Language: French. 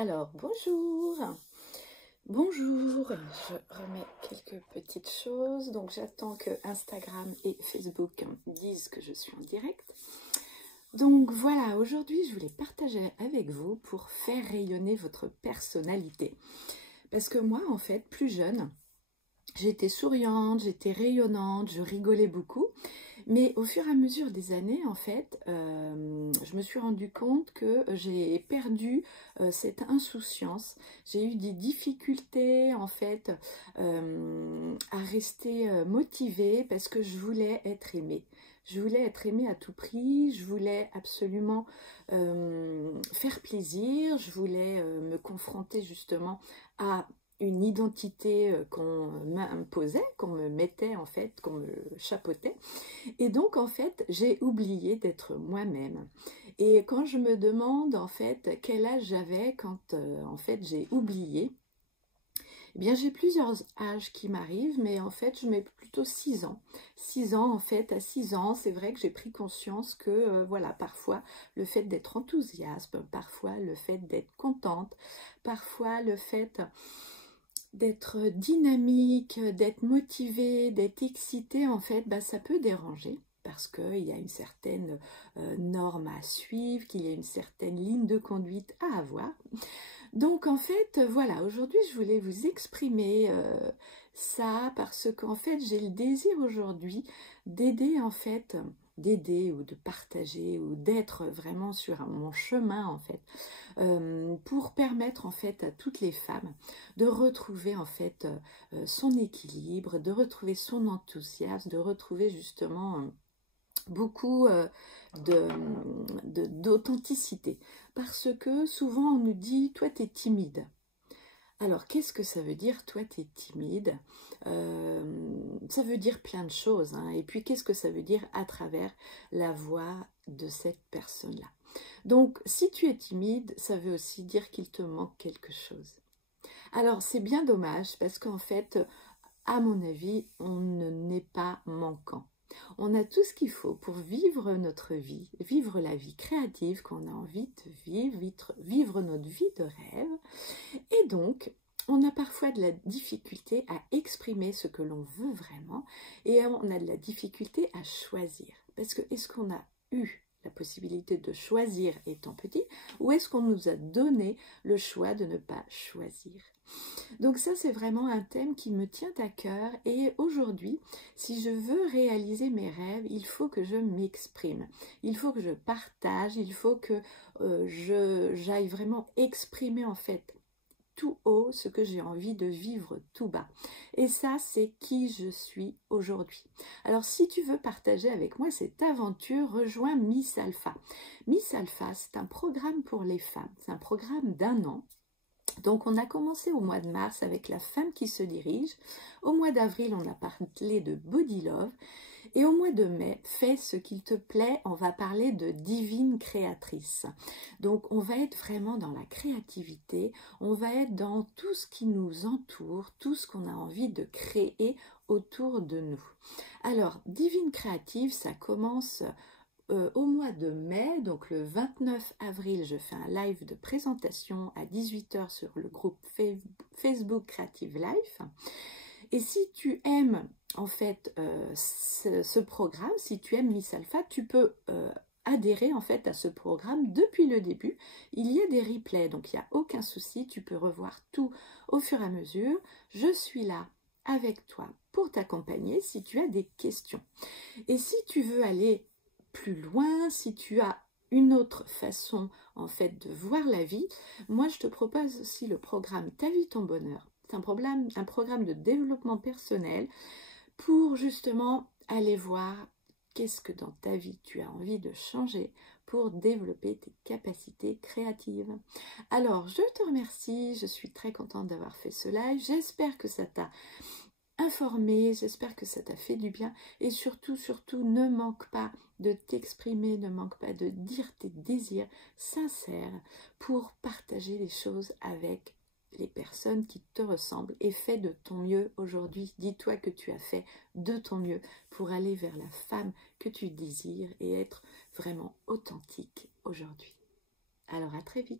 Alors, bonjour, je remets quelques petites choses, donc j'attends que Instagram et Facebook disent que je suis en direct. Donc voilà, aujourd'hui je voulais partager avec vous pour faire rayonner votre personnalité. Parce que moi, en fait, plus jeune, j'étais souriante, j'étais rayonnante, je rigolais beaucoup. Mais au fur et à mesure des années, en fait, je me suis rendu compte que j'ai perdu cette insouciance. J'ai eu des difficultés, en fait, à rester motivée parce que je voulais être aimée. Je voulais être aimée à tout prix, je voulais absolument faire plaisir, je voulais me confronter justement à une identité qu'on m'imposait, qu'on me mettait en fait, qu'on me chapeautait. Et donc en fait, j'ai oublié d'être moi-même. Et quand je me demande en fait quel âge j'avais quand en fait j'ai oublié, eh bien j'ai plusieurs âges qui m'arrivent, mais en fait je mets plutôt 6 ans. 6 ans en fait, à 6 ans, c'est vrai que j'ai pris conscience que voilà, parfois le fait d'être enthousiaste, parfois le fait d'être contente, parfois le fait d'être dynamique, d'être motivé, d'être excité, en fait, bah, ça peut déranger parce qu'il y a une certaine norme à suivre, qu'il y a une certaine ligne de conduite à avoir. Donc, en fait, voilà, aujourd'hui, je voulais vous exprimer ça parce qu'en fait, j'ai le désir aujourd'hui d'aider, en fait, d'aider ou de partager ou d'être vraiment sur mon chemin, en fait, pour permettre en fait à toutes les femmes de retrouver en fait son équilibre, de retrouver son enthousiasme, de retrouver justement beaucoup d'authenticité. Parce que souvent on nous dit, toi tu es timide. Alors, qu'est-ce que ça veut dire, toi, tu es timide? Ça veut dire plein de choses, hein. Et puis, qu'est-ce que ça veut dire à travers la voix de cette personne-là? Donc, si tu es timide, ça veut aussi dire qu'il te manque quelque chose. Alors, c'est bien dommage parce qu'en fait, à mon avis, on n'est pas manquant. On a tout ce qu'il faut pour vivre notre vie, vivre la vie créative qu'on a envie de vivre, vivre notre vie de rêve. Et donc, on a parfois de la difficulté à exprimer ce que l'on veut vraiment et on a de la difficulté à choisir. Parce que est-ce qu'on a eu la possibilité de choisir étant petit ou est-ce qu'on nous a donné le choix de ne pas choisir? Donc ça, c'est vraiment un thème qui me tient à cœur et aujourd'hui, si je veux réaliser mes rêves, il faut que je m'exprime, il faut que je partage, il faut que j'aille vraiment exprimer en fait tout haut ce que j'ai envie de vivre tout bas. Et ça, c'est qui je suis aujourd'hui. Alors, si tu veux partager avec moi cette aventure, rejoins Miss Alpha. Miss Alpha, c'est un programme pour les femmes. C'est un programme d'1 an. Donc, on a commencé au mois de mars avec la femme qui se dirige. Au mois d'avril, on a parlé de Body Love. Et au mois de mai, fais ce qu'il te plaît, on va parler de divine créatrice. Donc, on va être vraiment dans la créativité, on va être dans tout ce qui nous entoure, tout ce qu'on a envie de créer autour de nous. Alors, divine créative, ça commence au mois de mai, donc le 29 avril, je fais un live de présentation à 18 h sur le groupe Facebook Creative Life. Et si tu aimes en fait ce programme, si tu aimes Miss Alpha, tu peux adhérer en fait à ce programme depuis le début. Il y a des replays, donc il n'y a aucun souci, tu peux revoir tout au fur et à mesure. Je suis là avec toi pour t'accompagner si tu as des questions. Et si tu veux aller plus loin, si tu as une autre façon en fait de voir la vie, moi je te propose aussi le programme Ta vie, ton bonheur. C'est un programme de développement personnel pour justement aller voir qu'est-ce que dans ta vie tu as envie de changer pour développer tes capacités créatives. Alors, je te remercie, je suis très contente d'avoir fait ce live. J'espère que ça t'a informé, j'espère que ça t'a fait du bien et surtout, ne manque pas de t'exprimer, ne manque pas de dire tes désirs sincères pour partager les choses avec les personnes qui te ressemblent et fais de ton mieux aujourd'hui. Dis-toi que tu as fait de ton mieux pour aller vers la femme que tu désires et être vraiment authentique aujourd'hui. Alors à très vite.